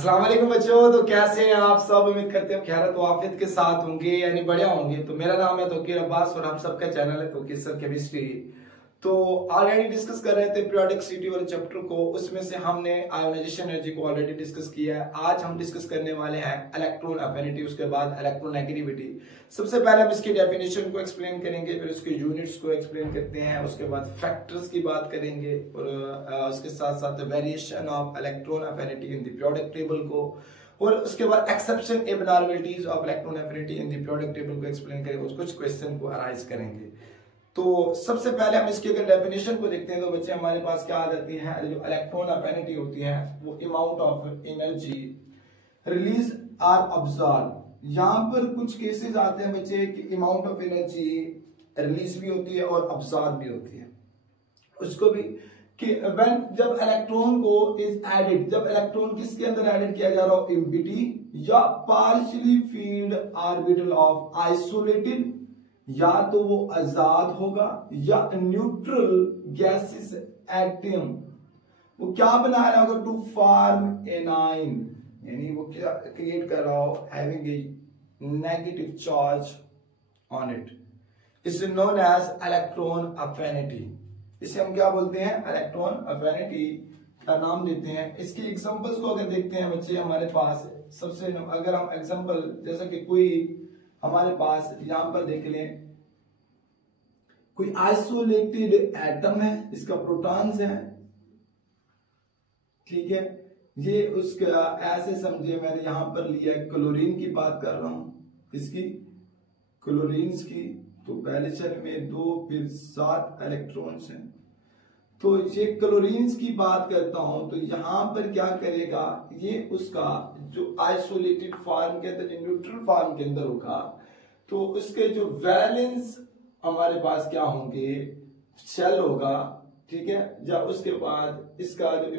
अस्सलाम वालेकुम बच्चों। तो कैसे हैं आप सब? उम्मीद करते हैं खैरत व आफियत के साथ होंगे, यानी बढ़िया होंगे। तो मेरा नाम है तौकीर अब्बास और हम सबका चैनल है तौकीर सर केमिस्ट्री। तो ऑलरेडी डिस्कस कर रहे थे पीरियोडिसिटी वाले चैप्टर को, उसमें से हमने आयोनाइजेशन एनर्जी को ऑलरेडी डिस्कस किया है। आज हम डिस्कस करने वाले हैं इलेक्ट्रॉन अफिनिटी, उसके बाद इलेक्ट्रोनेगेटिविटी। सबसे पहले हम इसकी डेफिनेशन को एक्सप्लेन करेंगे, फिर उसके यूनिट्स को एक्सप्लेन करते हैं, उसके बाद फैक्टर्स की बात करेंगे और उसके साथ साथ variation of electron affinity in the periodic table को, और उसके बाद exception abnormalities of electron affinity in the periodic table को एक्सप्लेन करेंगे, कुछ क्वेश्चन को अराइज करेंगे। तो सबसे पहले हम इसके अगर डेफिनेशन को देखते हैं तो बच्चे हमारे पास क्या आ जाती है, जो इलेक्ट्रॉन अफिनिटी होती है वो amount of energy release are observe. यहाँ पर कुछ केसेस आते हैं बच्चे कि अमाउंट ऑफ एनर्जी रिलीज भी होती है और ऑब्जर्व भी होती है। उसको भी कि व्हेन जब इलेक्ट्रॉन को इज एडेड, जब इलेक्ट्रॉन किसके अंदर एडेड किया जा रहा हो, एम्प्टी या partially filled orbital of isolated, या तो वो आजाद होगा या न्यूट्रल गैसेस एटम, वो क्या बना रहा होगा, टू फॉर्म एनाइन, यानी वो क्या क्रिएट कर रहा हो, having a negative charge on it. Is known as electron affinity. इसे हम क्या बोलते हैं, इलेक्ट्रॉन अफिनिटी का नाम देते हैं। इसके एग्जांपल्स को अगर देखते हैं बच्चे हमारे पास, सबसे अगर हम एग्जांपल जैसा कि कोई हमारे पास यहां पर देख लें, कोई आइसोलेटेड एटम है, इसका प्रोटॉन्स है, ठीक है, ये उसका ऐसे समझे, मैंने यहां पर लिया क्लोरीन की बात कर रहा हूं, इसकी क्लोरीन्स की, तो पहले चरण में 2 फिर 7 इलेक्ट्रॉन्स हैं। तो ये क्लोरीन्स की बात करता हूं तो यहां पर क्या करेगा, ये उसका जो आइसोलेटेड फॉर्म के अंदर, न्यूट्रल फॉर्म के अंदर होगा, तो उसके जो वैलेंस हमारे पास क्या होंगे, शेल होगा, ठीक है, या उसके बाद इसका जो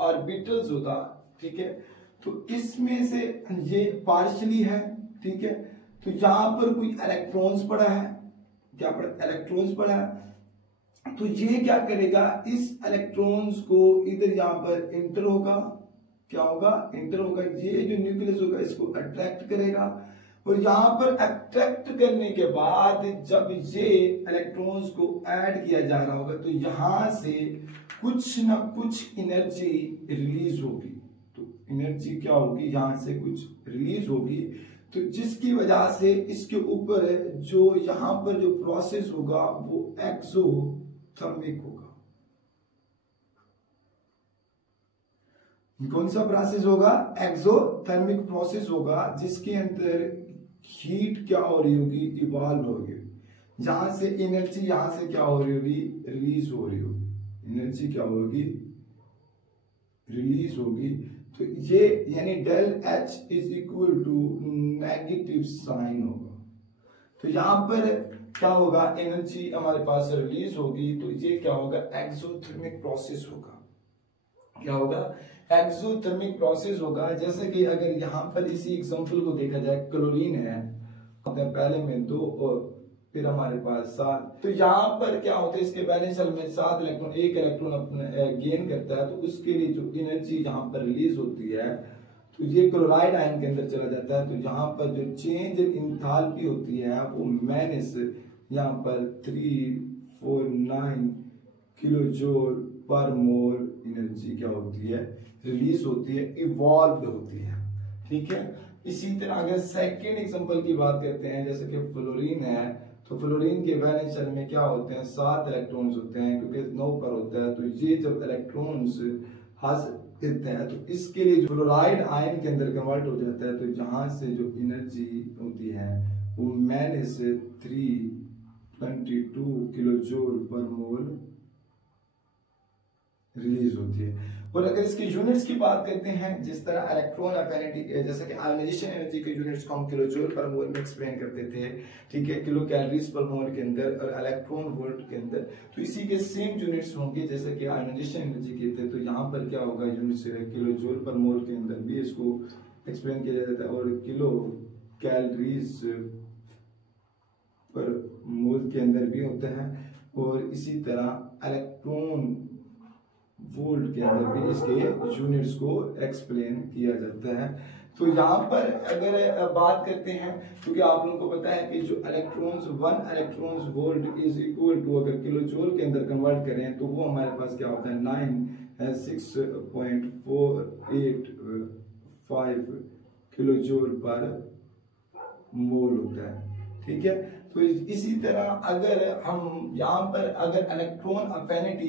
ऑर्बिटल्स होगा, ठीक है, तो इसमें से ये पार्शियली है, ठीक है, तो यहां पर कोई इलेक्ट्रॉन्स पड़ा है, क्या पड़ा, इलेक्ट्रॉन्स पड़ा है, तो ये क्या करेगा, इस इलेक्ट्रॉन्स को इधर यहां पर इंटर होगा, क्या होगा, इंटर होगा, ये जो न्यूक्लियस होगा इसको अट्रैक्ट करेगा, और यहां पर अट्रैक्ट करने के बाद जब ये इलेक्ट्रॉन्स को ऐड किया जा रहा होगा तो यहां से कुछ ना कुछ एनर्जी रिलीज होगी। तो एनर्जी क्या होगी, यहां से कुछ रिलीज होगी, तो जिसकी वजह से इसके ऊपर जो यहां पर जो प्रोसेस होगा वो एक्सोथर्मिक होगा। कौन सा प्रोसेस होगा, एक्सोथर्मिक प्रोसेस होगा, जिसके अंदर हीट क्या हो रही होगी, इवॉल्व होगी, जहां से एनर्जी यहां से क्या हो रही होगी, रिलीज हो रही होगी, एनर्जी क्या होगी, रिलीज होगी। तो ये यानी del H is equal to negative sign होगा। तो यहां पर क्या होगा, एनर्जी हमारे पास रिलीज होगी, तो ये क्या होगा, एक्सोथर्मिक प्रोसेस होगा। क्या होगा, एक्सोथर्मिक प्रोसेस होगा। जैसे कि अगर यहां पर इसी एग्जांपल को देखा जाए, क्लोरीन है, अगर पहले में 2 और फिर हमारे पास 7, तो यहां पर क्या होता है, इसके बैलेंस में 7 इलेक्ट्रॉन, 1 इलेक्ट्रॉन अपने गेन करता है, तो उसके लिए जो एनर्जी यहां पर रिलीज होती है तो ये क्लोराइड आयन के अंदर चला जाता है। तो यहां पर जो चेंज इन एंथैल्पी होती है वो माइनस यहां पर 349 किलो जूल पर मोल एनर्जी क्या होती है, रिलीज होती है, इवॉल्व होती है, ठीक है। इसी तरह अगर सेकेंड एग्जांपल की बात करते हैं, जैसे कि फ्लोरीन है, तो फ्लोरीन के वैलेंस शेल में क्या होते हैं, 7 इलेक्ट्रॉन्स होते हैं, क्योंकि 9 पर होता है, तो ये जब इलेक्ट्रॉन्स हासिल करते हैं तो इसके लिए जो फ्लोराइड आयन के अंदर कन्वर्ट हो जाता है, तो जहां से जो एनर्जी होती है वो माइनस 322 किलो जूल पर मोल रिलीज होती है। और अगर इसके यूनिट्स की बात करते हैं, जिस तरह इलेक्ट्रॉन अफिनिटी के, जैसे कि आयोनाइजेशन एनर्जी के यूनिट्स को हम किलो जूल पर मोल में एक्सप्लेन करते थे, ठीक है, किलो कैलोरीज पर मोल के अंदर और इलेक्ट्रॉन वोल्ट के अंदर, तो इसी के सेम यूनिट्स होंगे जैसे कि आयोनाइजेशन एनर्जी के थे। तो यहाँ पर क्या होगा, यूनिट्स किलो जूल पर मोल के अंदर भी इसको एक्सप्लेन किया जाता है, और किलो कैलोरीज पर मोल के अंदर भी होता है। और इसी तरह इलेक्ट्रॉन वोल्ट के अंदर भी इसके यूनिट्स को एक्सप्लेन किया जाता है। तो यहाँ पर अगर बात करते हैं, क्योंकि आप लोगों को पता है कि जो electrons 1 electrons volt is equal to, अगर किलो जूल के अंदर कन्वर्ट करें तो वो हमारे पास क्या होता है 6.485 किलो जूल पर मोल होता है। ठीक है, तो इसी तरह अगर हम यहाँ पर अगर इलेक्ट्रॉन अफिनिटी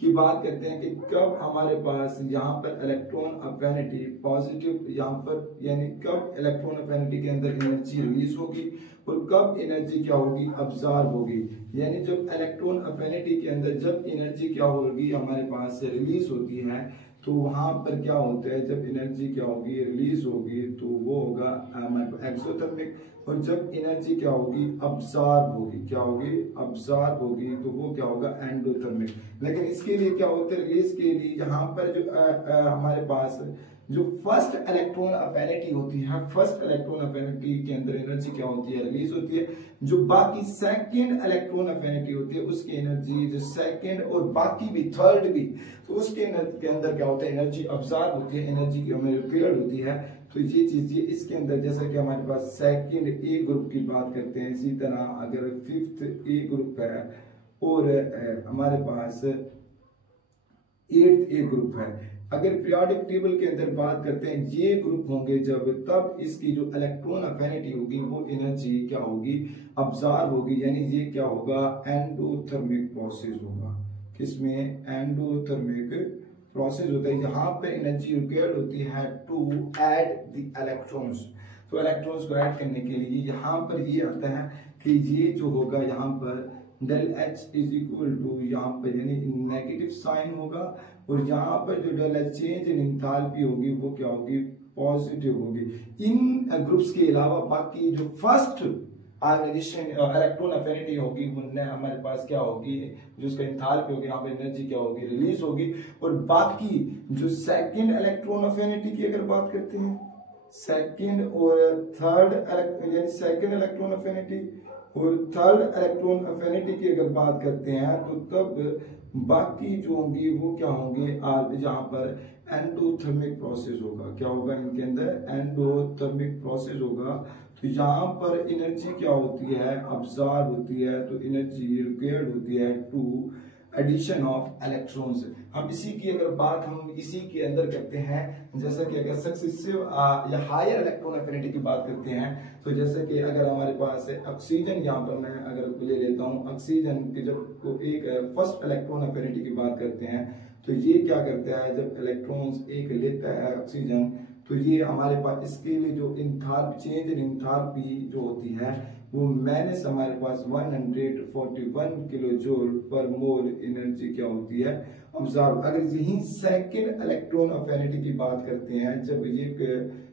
की बात करते हैं कि कब हमारे पास यहाँ पर इलेक्ट्रॉन अफिनिटी पॉजिटिव, यहाँ पर यानी कब इलेक्ट्रॉन अफिनिटी के अंदर एनर्जी रिलीज होगी और कब एनर्जी क्या होगी अब्जॉर्ब होगी, यानी जब इलेक्ट्रॉन अफिनिटी के अंदर जब एनर्जी क्या होगी हमारे पास रिलीज होती है तो वहां पर क्या होता है, जब एनर्जी क्या होगी रिलीज होगी तो वो होगा एक्सोथर्मिक, और जब एनर्जी क्या होगी अब्सॉर्ब होगी, क्या होगी अब्सॉर्ब होगी तो वो क्या होगा एंडोथर्मिक। लेकिन इसके लिए क्या होता है, रिलीज के लिए यहाँ पर जो हमारे पास जो फर्स्ट इलेक्ट्रॉन अफिनिटी होती है, फर्स्ट इलेक्ट्रॉन अफिनिटी के अंदर एनर्जी क्या होती है रिलीज होती है। जो बाकी सेकंड इलेक्ट्रॉन अफिनिटी होती है उसकी एनर्जी, जो सेकंड और बाकी भी थर्ड भी, तो उसके अंदर क्या होता है एनर्जी अब्सॉर्ब होती है, एनर्जी की हमें रिक्वायर्ड होती है। तो ये चीज ये इसके अंदर जैसा कि हमारे पास सेकंड ए ग्रुप की बात करते हैं, इसी तरह अगर फिफ्थ ए ग्रुप है और हमारे पास 8th ए ग्रुप है, अगर पीरियोडिक टेबल के अंदर बात करते हैं ये ग्रुप होंगे जब, तब इसकी जो इलेक्ट्रॉन अफिनिटी होगी वो एनर्जी क्या होगी अब्सॉर्ब होगी, यानी ये क्या होगा एंडोथर्मिक प्रोसेस होगा। किसमें एंडोथर्मिक प्रोसेस होता है, यहाँ पे एनर्जी रिक्वायर्ड होती है टू ऐड द इलेक्ट्रॉन्स। तो इलेक्ट्रॉन्स को ऐड करने के लिए यहाँ पर ये आता है कि ये जो होगा यहाँ पर del H is equal to यहाँ पर यानी नेगेटिव साइन होगा, और यहाँ पर जो del H change in enthalpy होगी वो क्या होगी पॉजिटिव होगी। इन ग्रुप्स के अलावा बाकी जो फर्स्ट आयोनाइजेशन इलेक्ट्रॉन अफिनिटी होगी वो हमारे पास क्या होगी, जो उसका एंथैल्पी होगी यहाँ पे एनर्जी क्या होगी रिलीज होगी। और बाकी जो सेकंड इलेक्ट्रॉन अफिनिटी की अगर बात करते हैं, सेकंड और थर्ड यानी सेकंड इलेक्ट्रॉन अफिनिटी और थर्ड इलेक्ट्रॉन अफिनिटी की अगर बात करते हैं तो तब बाकी जो होंगी वो क्या होंगे, यहाँ पर एंडोथर्मिक प्रोसेस होगा। क्या होगा इनके अंदर एंडोथर्मिक प्रोसेस होगा। तो यहाँ पर एनर्जी क्या होती है अब्सॉर्ब होती है, तो एनर्जी रिक्वायर्ड होती है टू एडिशन ऑफ इलेक्ट्रॉन्स। हम इसी की अगर बात हम इसी के अंदर करते हैं, जैसा कि अगर सक्सेसिव या हायर इलेक्ट्रॉन अफिनिटी की बात करते हैं, तो जैसे कि अगर हमारे पास ऑक्सीजन, यहाँ पर मैं अगर ले लेता हूँ ऑक्सीजन की, जब एक फर्स्ट इलेक्ट्रॉन अफिनिटी की बात करते हैं तो ये क्या करता है, जब इलेक्ट्रॉन्स एक लेता है ऑक्सीजन तो ये हमारे पास इसके लिए जो एंथैल्पी चेंज इन एंथैल्पी जो होती है वो माइनस हमारे पास 141 किलो जूल पर मोल एनर्जी क्या होती है ऑब्जर्व। अगर यही सेकंड इलेक्ट्रॉन अफिनिटी की बात करते हैं, जब ये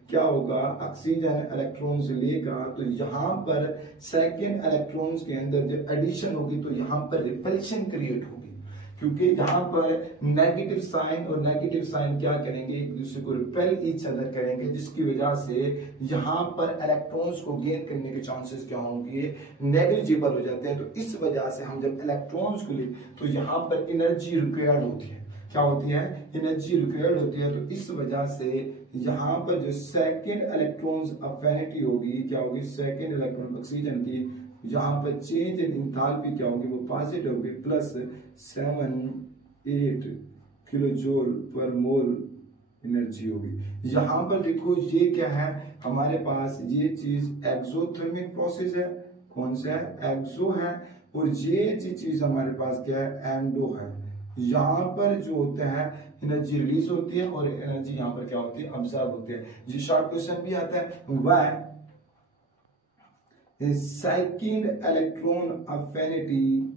क्या होगा ऑक्सीजन इलेक्ट्रॉन्स लेगा तो यहाँ पर सेकंड इलेक्ट्रॉन्स के अंदर जब एडिशन होगी तो यहाँ पर रिपल्शन क्रिएट होगी, क्योंकि यहाँ पर नेगेटिव साइन और नेगेटिव साइन क्या करेंगे एक दूसरे को रिपेल ईच अदर करेंगे, जिसकी वजह से यहाँ पर इलेक्ट्रॉन्स को गेन करने के चांसेस क्या होंगे नेग्लिजिबल हो जाते हैं। तो इस वजह से हम जब इलेक्ट्रॉन्स को ले तो यहाँ पर एनर्जी रिक्वायर्ड होती है, क्या होती है एनर्जी रिक्वायर्ड होती है। तो इस वजह से यहाँ पर जो सेकेंड इलेक्ट्रॉन्स अफिनिटी होगी क्या होगी, सेकेंड इलेक्ट्रॉन ऑक्सीजन की यहाँ पर चेंज इन एंथैल्पी क्या होगी वो पॉजिटिव होगी, प्लस 78 किलो जूल पर मोल एनर्जी होगी। यहाँ पर देखो ये क्या है हमारे पास, ये चीज एक्सोथर्मिक प्रोसेस है, कौन सा है एक्सो है, और ये चीज हमारे पास क्या है एंडो है। यहाँ पर जो होता है एनर्जी रिलीज होती है और एनर्जी यहाँ पर क्या होती है अब्सॉर्ब होती है। ये शॉर्ट क्वेश्चन भी आता है, why the second electron affinity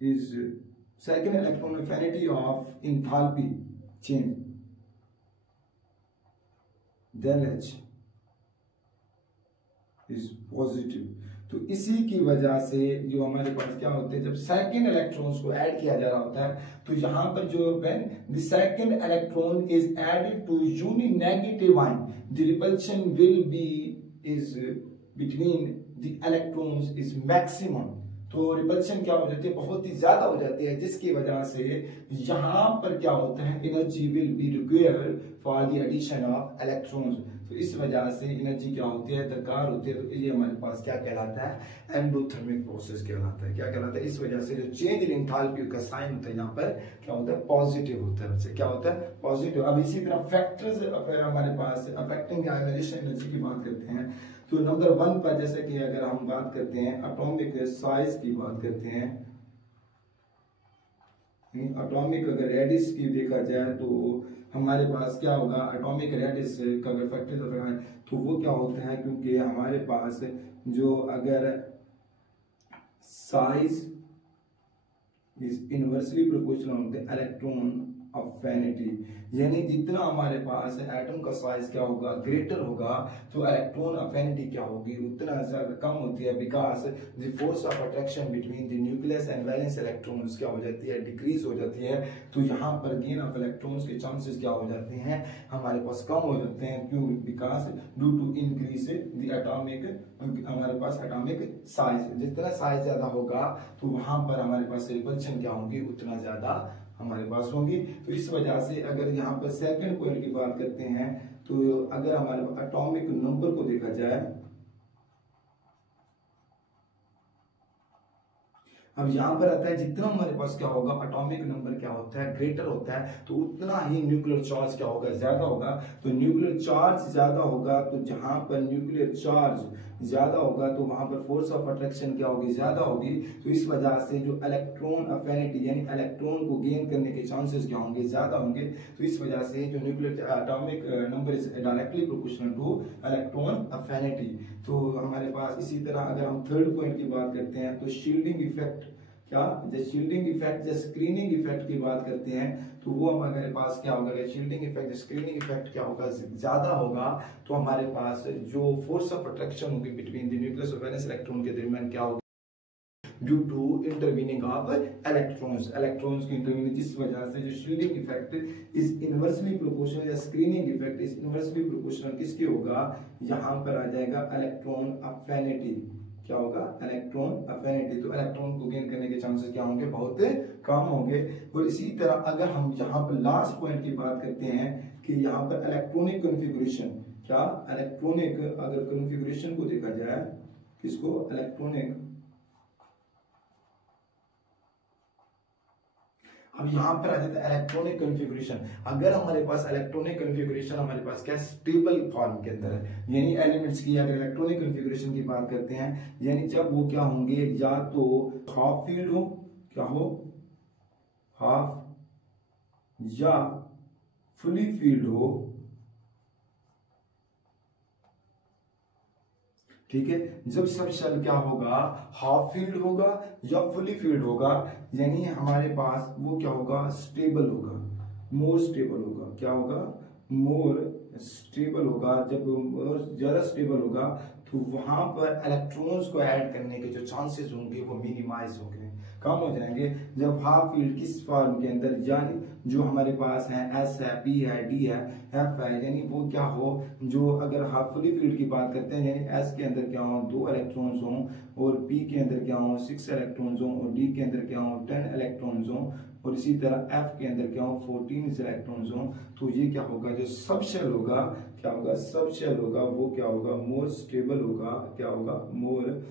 is second electron affinity of enthalpy change del H is positive। तो इसी की वजह से जो हमारे पास क्या होते हैं जब सेकंड इलेक्ट्रॉन्स को ऐड किया जा रहा होता है तो यहाँ पर जो when the second electron is added to uninegative ion the repulsion will be is between the electrons is maximum. तो रिपल्शन क्या हो जाती है, बहुत ही ज्यादा हो जाती है, जिसकी वजह से यहाँ पर क्या होता है, energy will be required for the addition of electrons. तो इस वजह से एनर्जी क्या होती है, दरकार होती है। तो ये हमारे पास क्या कहलाता है, एंडोथर्मिक प्रोसेस कहलाता है। क्या कहलाता है, इस वजह से जो चेंज इन एंथैल्पी का साइन होता है यहाँ पर क्या होता है, पॉजिटिव होता है। वैसे क्या होता है, पॉजिटिव। अब इसी तरह फैक्टर्स हमारे पास अफेक्टिंग आयोनाइजेशन एनर्जी की बात करते हैं, तो नंबर 1 पर जैसे कि अगर हम बात करते हैं एटॉमिक साइज की बात करते हैं, एटॉमिक अगर रेडियस की देखा जाए तो हमारे पास क्या होगा, एटॉमिक रेडियस का अगर फैक्टर तो वो क्या होता है, क्योंकि हमारे पास जो अगर साइज इज इनवर्सली प्रोपोर्शनल होते हैं इलेक्ट्रॉन अफिनिटी, यानी जितना हमारे पास एटम का साइज क्या होगा, ग्रेटर होगा, तो इलेक्ट्रॉन अफिनिटी क्या होगी, उतना ज्यादा कम होती है। Because the force of attraction between the nucleus and valence electrons क्या हो जाती है, डिक्रीज हो जाती है। तो यहाँ पर गेन ऑफ इलेक्ट्रॉन्स के चांसेस क्या हो जाते हैं, हमारे पास कम हो जाते हैं। क्यों, because due to increase the atomic, हमारे पास एटॉमिक साइज, जितना साइज ज्यादा होगा तो वहां पर हमारे पास रिपल्शन क्या होगी, उतना ज्यादा हमारे पास होगी। तो इस वजह से अगर यहाँ पर सेकंड पॉइंट की बात करते हैं, तो अगर हमारे एटॉमिक नंबर को देखा जाए, अब यहाँ पर आता है जितना हमारे पास क्या होगा, एटॉमिक नंबर क्या होता है, ग्रेटर होता है, तो उतना ही न्यूक्लियर चार्ज क्या होगा, ज्यादा होगा। तो न्यूक्लियर चार्ज ज्यादा होगा, तो जहां पर न्यूक्लियर चार्ज ज्यादा होगा तो वहां पर फोर्स ऑफ अट्रैक्शन क्या होगी, ज्यादा होगी। तो इस वजह से जो इलेक्ट्रॉन अफिनिटी यानी इलेक्ट्रॉन को गेन करने के चांसेस क्या होंगे, ज्यादा होंगे। तो इस वजह से जो nuclear atomic number is directly proportional to electron affinity. तो हमारे पास इसी तरह अगर हम थर्ड पॉइंट की बात करते हैं, तो शील्डिंग इफेक्ट, क्या जब शील्डिंग इफेक्ट, जब स्क्रीनिंग इफेक्ट की बात करते हैं, तो वो हमारे पास क्या होगा, शील्डिंग इफेक्ट, स्क्रीनिंग इफेक्ट क्या होगा, ज्यादा होगा। तो हमारे पास जो फोर्स ऑफ अट्रैक्शन होगी बिटवीन द न्यूक्लियस और वैलेंस इलेक्ट्रॉन के दरमियान क्या होगी, due to intervening of electrons, electrons की इंटरवीनिंग, जिस वजह से जो shielding effect is inversely proportional, या screening effect is inversely proportional किसके होगा, यहाँ पर आ जाएगा इलेक्ट्रॉन अफिनिटी, क्या होगा, इलेक्ट्रॉन अफिनिटी। तो इलेक्ट्रॉन को गेन करने के चांसेस क्या होंगे, बहुत कम होंगे। और इसी तरह अगर हम यहाँ पर लास्ट पॉइंट की बात करते हैं कि यहाँ पर इलेक्ट्रॉनिक कॉन्फ़िगरेशन, क्या इलेक्ट्रॉनिक अगर कॉन्फ़िगरेशन को देखा जाए, किसको, इलेक्ट्रॉनिक, अब यहाँ पर आ जाता है इलेक्ट्रॉनिक कॉन्फ़िगरेशन। अगर हमारे पास इलेक्ट्रॉनिक कॉन्फ़िगरेशन हमारे पास क्या स्टेबल फॉर्म के अंदर है, यानी एलिमेंट्स की अगर इलेक्ट्रॉनिक कॉन्फ़िगरेशन की बात करते हैं, यानी जब वो क्या होंगे, या तो हाफ फील्ड हो, क्या हो, हाफ, या फुली फील्ड हो, ठीक है। जब सब शेल क्या होगा, हाफ फील्ड होगा या फुली फील्ड होगा, यानी हमारे पास वो क्या होगा, स्टेबल होगा, मोर स्टेबल होगा, क्या होगा, मोर स्टेबल होगा। जब ज्यादा स्टेबल होगा तो वहां पर इलेक्ट्रॉन्स को ऐड करने के जो चांसेस होंगे वो मिनिमाइज होंगे, कम हो जाएंगे। जब हाफ फील्ड किस फॉर्म के अंदर, यानी जो हमारे पास है एस है, पी है, डी है, एफ है, यानी वो क्या हो, जो अगर हाफ फुली फील्ड की बात करते हैं, यानी एस के अंदर क्या हो, 2 इलेक्ट्रॉन्स हों, और पी के अंदर क्या हो, 6 इलेक्ट्रॉन्स हों, और डी के अंदर क्या हो, 10 इलेक्ट्रॉन्स हों, और इसी तरह एफ के अंदर क्या हो, 14 इलेक्ट्रॉन्स हों। तो ये क्या होगा, जो सब शेल होगा, क्या होगा, सब शेल होगा, वो क्या होगा, मोर स्टेबल होगा, क्या होगा, मोर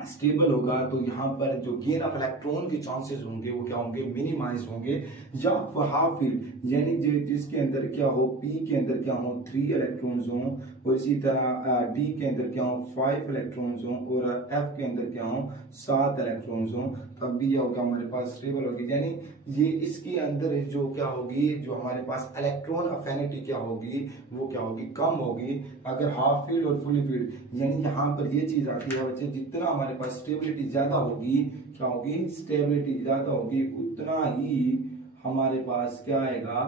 स्टेबल होगा। तो यहाँ पर जो गेन ऑफ इलेक्ट्रॉन के चांसेस होंगे वो क्या होंगे, मिनिमाइज होंगे। या हाफ फील्ड, यानी जिसके अंदर क्या हो, पी के अंदर क्या हो, 3 इलेक्ट्रॉन्स हों, और इसी तरह डी के अंदर क्या हो, 5 इलेक्ट्रॉन्स हों, और एफ के अंदर क्या हो, 7 इलेक्ट्रॉन्स हों, तब भी यह होगा हमारे पास स्टेबल होगी। यानी ये इसके अंदर जो क्या होगी, जो हमारे पास इलेक्ट्रॉन अफिनिटी क्या होगी, वो क्या होगी, कम होगी, अगर हाफ फील्ड और फुली फील्ड। यानी यहाँ पर ये चीज आती है बच्चे, जितना हमारे पास स्टेबिलिटी ज्यादा होगी, क्या होगी, स्टेबिलिटी ज्यादा होगी, उतना ही हमारे पास क्या आएगा,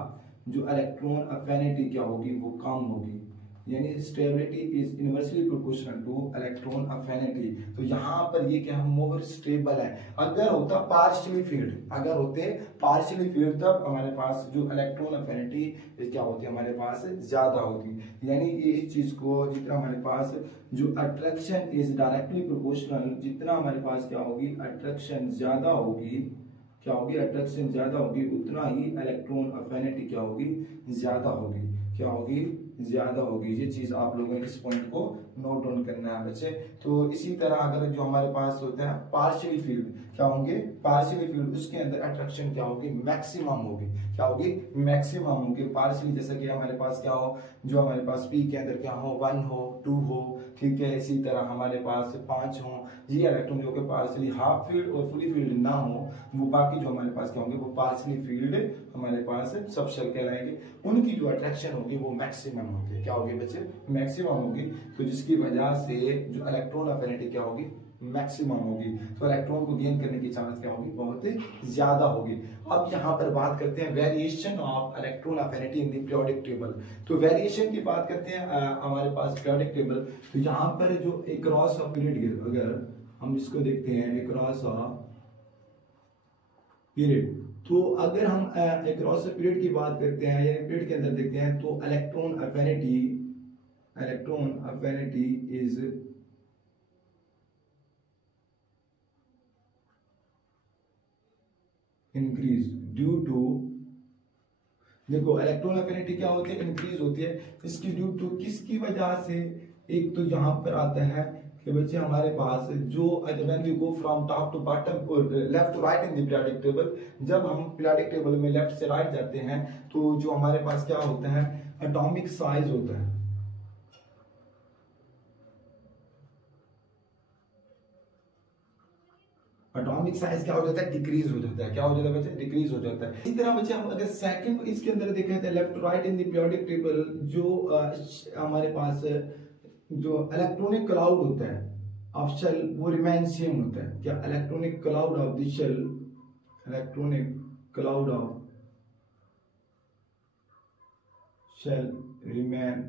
जो इलेक्ट्रॉन अफिनिटी क्या होगी, वो कम होगी। यानी stability is inversely proportional to electron affinity. तो यहाँ पर ये क्या मोर स्टेबल है। अगर होता पार्शियली फील्ड, अगर होते पार्शियली फील्ड तब हमारे पास जो इलेक्ट्रॉन अफिनिटी क्या होती है हमारे पास ज्यादा होती। यानी ये इस चीज को जितना हमारे पास जो अट्रैक्शन इज डायरेक्टली प्रोपोर्शनल, जितना हमारे पास क्या होगी अट्रैक्शन ज्यादा होगी, क्या होगी अट्रैक्शन ज्यादा होगी, उतना ही इलेक्ट्रॉन अफिनिटी क्या होगी ज्यादा होगी, क्या होगी ज्यादा होगी। ये चीज आप लोगों ने इस पॉइंट को नोट डाउन करना है बच्चे। तो इसी तरह अगर जो हमारे पास होता है पार्शियली फील्ड, क्या होंगे पार्शियली फील्ड, उसके अंदर अट्रैक्शन क्या होगी मैक्सिमम होगी, क्या होगी मैक्सिमम होगी पार्शियली। जैसे कि हमारे पास क्या हो, जो हमारे पास पी के अंदर क्या हो 1 हो 2 हो, ठीक है। इसी तरह हमारे पास 5 हो, ये इलेक्ट्रॉन जो कि पार्शियली हाफ फील्ड और फुली फील्ड ना हो, वो बाकी जो हमारे पास क्या होंगे वो पार्शियली फील्ड हमारे पास सब शेल कहलाएंगे। उनकी जो अट्रैक्शन होगी वो मैक्सिमम होगी, क्या होगी बच्चे मैक्सिमम होगी। तो जिसकी वजह से जो इलेक्ट्रॉन अफिनिटी क्या होगी मैक्सिमम होगी। तो इलेक्ट्रॉन को गेन करने की चांस क्या होगी बहुत ज्यादा होगी। अब यहाँ पर बात करते हैं variation of electron affinity in the periodic table. तो वेरिएशन की बात करते हैं हमारे पास पीरियोडिक टेबल। तो यहाँ पर जो अक्रॉस ऑफ पीरियड, अगर हम इसको देखते हैं अक्रॉस ऑफ पीरियड, तो अगर हम अक्रॉस पीरियड की बात करते हैं या पीरियड के अंदर देखते हैं तो electron affinity is increase due to, देखो इलेक्ट्रॉन अफिनिटी क्या होती है इंक्रीज होती है, इसकी ड्यू टू किसकी वजह से। एक तो यहाँ पर आता है कि बच्चे हमारे पास जो when we go from top to bottom left to right in the periodic table, जब हम पीरियोडिक टेबल में लेफ्ट से राइट जाते हैं तो जो हमारे पास क्या होता है एटॉमिक साइज होता है, एटॉमिक साइज क्या हो जाता है डिक्रीज हो जाता है, क्या हो जाता है बच्चे डिक्रीज हो जाता है। इसी तरह बच्चे हम अगर सेकंड इसके अंदर देखें तो left to right in the periodic table जो हमारे पास जो इलेक्ट्रॉनिक क्लाउड होता है ऑफ शेल वो रिमेन सेम होता है। क्या electronic cloud of the shell, electronic cloud of shell remain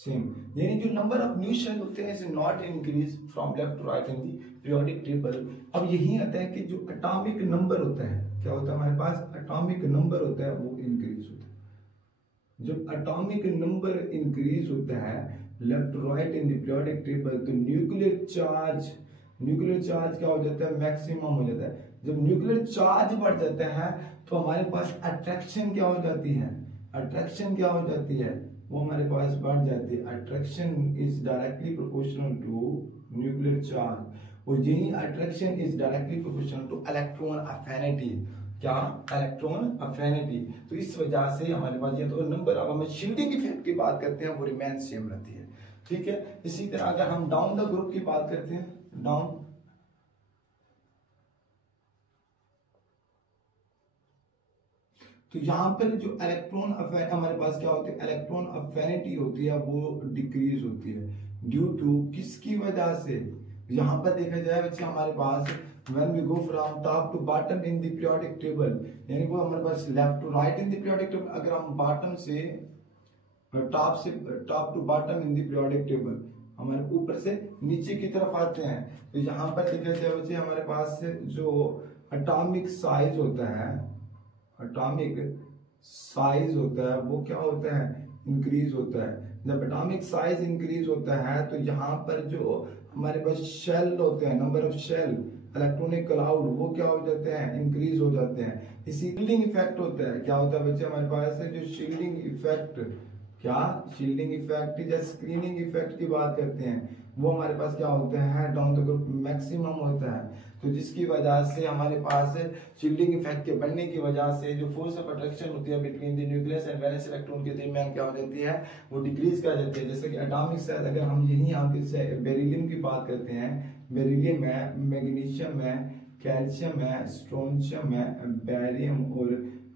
same, यानी जो नंबर ऑफ न्यू शेल होते हैं is not increase from left to right in the periodic table. अब यही आता है कि जो एटॉमिक नंबर होता है क्या होता है हमारे पास एटॉमिक नंबर होता है वो इंक्रीज होता है। जब एटॉमिक नंबर इंक्रीज होता है left to right in the periodic table तो न्यूक्लियर चार्ज क्या हो जाता है मैक्सिमम हो जाता है। जब न्यूक्लियर चार्ज बढ़ जाता है तो हमारे पास अट्रैक्शन क्या हो जाती है, अट्रैक्शन क्या हो जाती है वो हमारे पास बढ़ जाती है। Attraction is directly proportional to nuclear charge और यही attraction is directly proportional to electron affinity, क्या इलेक्ट्रॉन अफिनिटी। तो इस वजह से हमारे पास ये तो नंबर, अब हम शील्डिंग इफेक्ट की बात करते हैं वो रिमेन सेम रहती है, ठीक है। इसी तरह अगर हम डाउन द ग्रुप की बात करते हैं, डाउन तो यहाँ पर जो इलेक्ट्रॉन हमारे पास क्या होती है इलेक्ट्रॉन अफिनिटी होती है वो डिक्रीज होती है ड्यू टू किसकी वजह से। यहाँ पर देखा जाए बच्चे हमारे पास when we go from top to bottom in the periodic table, यानी वो हमारे पास left to right in the periodic table, अगर हम बॉटम से top to bottom in the periodic table हमारे ऊपर से नीचे की तरफ आते हैं तो यहाँ पर देखा जाए बच्चे हमारे पास जो एटॉमिक साइज होता है, एटॉमिक साइज होता है वो क्या होता है इंक्रीज होता है। जब एटॉमिक साइज इंक्रीज होता है तो यहाँ पर जो हमारे पास शेल होते हैं number of shell electronic cloud वो क्या हो जाते हैं इंक्रीज हो जाते हैं। इसी शील्डिंग इफेक्ट होता है, क्या होता है बच्चे हमारे पास जो शील्डिंग इफेक्ट, क्या शील्डिंग इफेक्ट या स्क्रीनिंग इफेक्ट की बात करते हैं वो हमारे पास क्या होता है डाउन द ग्रुप मैक्सिमम होता है। तो जिसकी वजह से हमारे पास शील्डिंग इफेक्ट के बनने की वजह से जो फोर्स ऑफ अट्रैक्शन होती है between the nucleus and valence electron के दरमियान क्या हो जाती है वो डिक्रीज कर जाती है। जैसे कि एटॉमिक साइज अगर हम यही यहाँ बेरिलियम की बात करते हैं, बेरिलियम है, मैग्नीशियम है, कैल्शियम है, स्ट्रोंशियम है, बैरियम और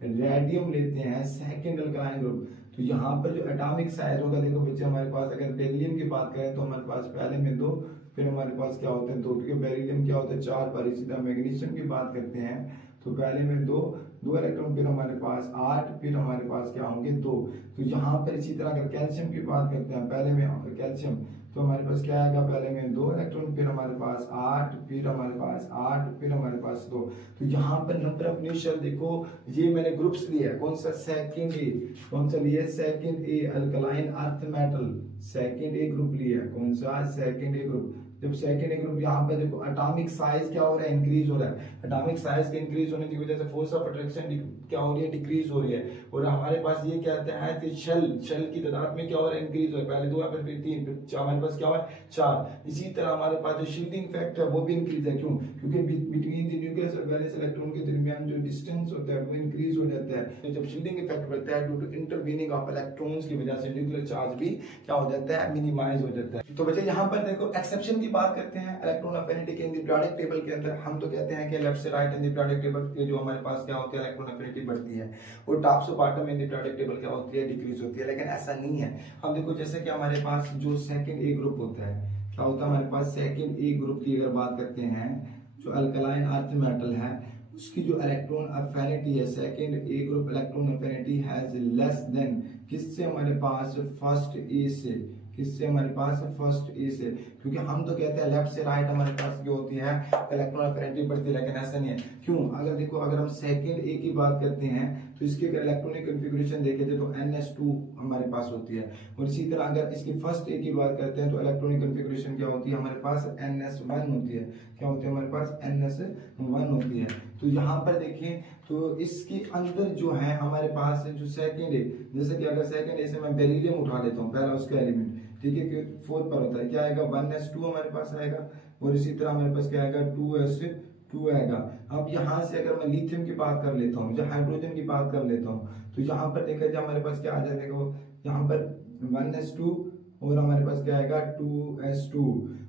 रेडियम लेते हैं सेकेंड अल्काइल ग्रुप। तो यहाँ पर जो एटॉमिक साइज होगा देखो बच्चे हमारे पास अगर बेरिलियम की बात करें तो हमारे पास पहले में 2 फिर हमारे पास क्या होते हैं 2, क्योंकि बेरिलियम क्या होता है 4 बार। इसी तरह मैग्नीशियम की बात करते हैं तो पहले में 2 इलेक्ट्रॉन, फिर हमारे पास 8, फिर हमारे पास क्या होंगे 2। तो यहाँ पर इसी तरह अगर कैल्शियम की बात करते हैं, पहले में कैल्शियम तो हमारे पास क्या आएगा, पहले में 2 इलेक्ट्रॉन, फिर हमारे पास 8, फिर हमारे पास 8, फिर हमारे पास 2। तो यहाँ पर नंबर ऑफ न्यूट्रल देखो, ये मैंने ग्रुप्स लिया है, कौन सा सेकंड ए, कौन सा लिया है सेकंड ए, अल्कलाइन अर्थ मेटल, सेकंड ए ग्रुप लिया है, कौन सा सेकंड ए ग्रुप। जब सेकंड ए ग्रुप यहाँ पे देखो एटॉमिक साइज क्या हो रहा है, इंक्रीज हो रहा है। एटॉमिक साइज के इंक्रीज होने की वजह से फोर्स ऑफ अट्रैक्शन क्या हो रही है, डिक्रीज हो रही है। और हमारे पास ये कहते हैं कि शेल की तादाद में क्या हो रहा है, इंक्रीज हो रहा है। पहले 2 है, फिर 3, फिर हमारे पास क्या हुआ 4। इसी तरह हमारे पास जो शील्डिंग फैक्टर है वो भी इंक्रीज है। क्यों? क्योंकि बिटवीन द न्यूक्लियस और वैलेंस इलेक्ट्रॉन के दरमियान जो डिस्टेंस होता है वो इंक्रीज हो जाता है। तो जब शील्डिंग इफेक्ट बढ़ता है due to intervening of electrons की वजह से न्यूक्लियर चार्ज भी क्या हो जाता है, मिनिमाइज हो जाता है। तो बच्चे यहाँ पर देखो एक्सेप्शन की बात करते हैं इलेक्ट्रॉन अफिनिटी के इन द पीरियोडिक टेबल के अंदर। हम तो कहते हैं कि लेफ्ट से right in the periodic table के जो हमारे पास क्या होता है इलेक्ट्रॉन अफिनिटी बढ़ती है, और टॉप से bottom in the periodic table क्या होती है, डिक्रीज होती है। लेकिन ऐसा नहीं है। हम देखो जैसे कि हमारे पास जो सेकंड ए ग्रुप होता है, क्या होता है हमारे पास सेकंड ए ग्रुप की अगर बात करते हैं, जो अल्कलाइन अर्थ मेटल है उसकी जो इलेक्ट्रॉन अफिनिटी है, second A group electron affinity has less than किससे, हमारे पास फर्स्ट ए से, किससे हमारे पास फर्स्ट ए से। क्योंकि हम तो कहते हैं लेफ्ट से राइट हमारे पास जो होती है इलेक्ट्रॉन अफिनिटी बढ़ती है, लेकिन ऐसा नहीं है। क्यों? अगर देखो अगर हम सेकंड ए की बात करते हैं तो इसकी अगर इलेक्ट्रॉनिक कॉन्फ़िगरेशन देखें तो NS2 हमारे पास होती है, और इसी तरह अगर इसकी फर्स्ट ए की बात करते हैं तो इलेक्ट्रॉनिक कॉन्फ़िगरेशन क्या होती है, हमारे पास NS1 होती है। क्या होती है हमारे पास, NS1 होती है। तो यहाँ पर देखें तो इसके अंदर जो है हमारे पास जो सेकंड ए, जैसे कि अगर सेकंड ए से मैं बेरिलियम उठा लेता हूँ, पहला उसका एलिमेंट, ठीक है, कि 4 पर होता है, क्या आएगा 1s2 हमारे पास आएगा, और इसी तरह हमारे पास क्या आएगा 2s2 आएगा। अब यहाँ से अगर मैं लिथियम की बात कर लेता हूँ या हाइड्रोजन की बात कर लेता हूँ तो यहाँ पर देखा जाए हमारे पास क्या आ जाएगा, यहाँ पर 1s2 और हमारे पास क्या आएगा 2s2।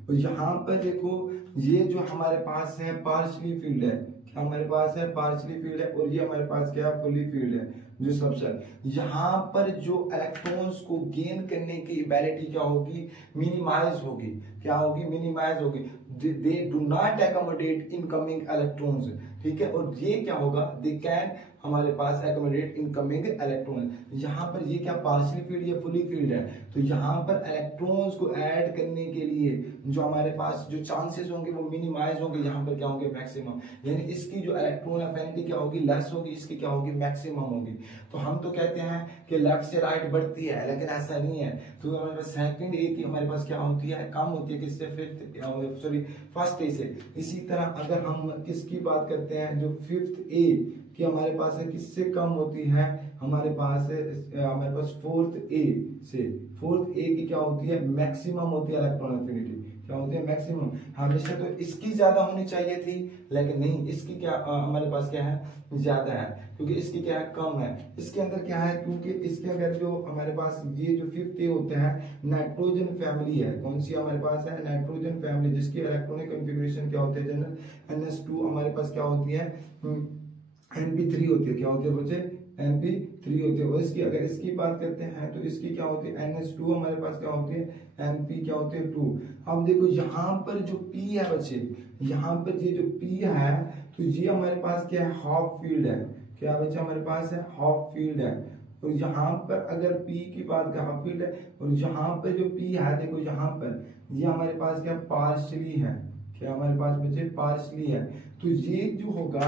और यहाँ पर देखो ये जो हमारे पास है पार्शली फील्ड है, क्या हमारे पास है पार्शली फील्ड है, और ये हमारे पास क्या है फुली फील्ड है जो सबशेल। यहाँ पर जो इलेक्ट्रॉन्स को गेन करने की एबिलिटी क्या होगी, मिनिमाइज होगी। क्या होगी, मिनिमाइज होगी। They do not accommodate incoming electrons, ठीक है। और ये क्या होगा, दे कैन हमारे पास एकोमोडेट इनकमिंग इलेक्ट्रॉन। यहाँ पर ये क्या पार्शियली फील्ड या फुली फील्ड है, तो यहाँ पर इलेक्ट्रॉन्स को ऐड करने के लिए जो हमारे पास जो चांसेस होंगे वो मिनिमाइज होंगे, यहाँ पर क्या होंगे मैक्सिमम। यानी इसकी जो इलेक्ट्रॉन अफिनिटी क्या होगी, लेस होगी, इसकी क्या होगी मैक्सिमम होगी। तो हम तो कहते हैं कि लेफ्ट से राइट बढ़ती है, लेकिन ऐसा नहीं है। तो हमारे पास सेकंड ए की हमारे पास क्या होती है, कम होती है, किससे फर्स्ट ए से। इसी तरह अगर हम किसकी बात करते हैं, जो फिफ्थ ए कि हमारे पास है किससे कम होती है, हमारे पास फोर्थ ए से। फोर्थ ए की क्या होती है, मैक्सिमम होती है इलेक्ट्रॉन अफिनिटी, क्या होती है मैक्सिमम। हमेशा तो इसकी ज्यादा होनी चाहिए थी, लेकिन नहीं, इसकी क्या हमारे पास क्या है ज्यादा है, क्योंकि इसकी क्या है कम है। इसके अंदर क्या है, क्योंकि इसके अंदर जो हमारे पास ये जो फिफ्थ ए होता है नाइट्रोजन फैमिली है। कौन सी हमारे पास है, नाइट्रोजन फैमिली, जिसकी इलेक्ट्रॉनिक कॉन्फ़िगरेशन क्या होती है जनरल NS2 हमारे पास क्या होती है NP3 होती है। क्या होती है बच्चे, NP3 होती है। और इसकी अगर इसकी बात करते हैं तो इसकी क्या होती है NS2 हमारे पास क्या होती है NP क्या होती है 2। अब देखो यहाँ पर जो P है बच्चे, यहाँ पर ये जो P है तो ये हमारे पास क्या है हाफ फील्ड है। क्या बच्चे हमारे पास है हाफ फील्ड है। और यहाँ पर अगर P की बात का हाफ फील्ड है, और यहाँ पर जो P है देखो यहाँ पर ये हमारे पास क्या पार्शली है, क्या हमारे पास बच्चे पार्शली है। तो ये जो होगा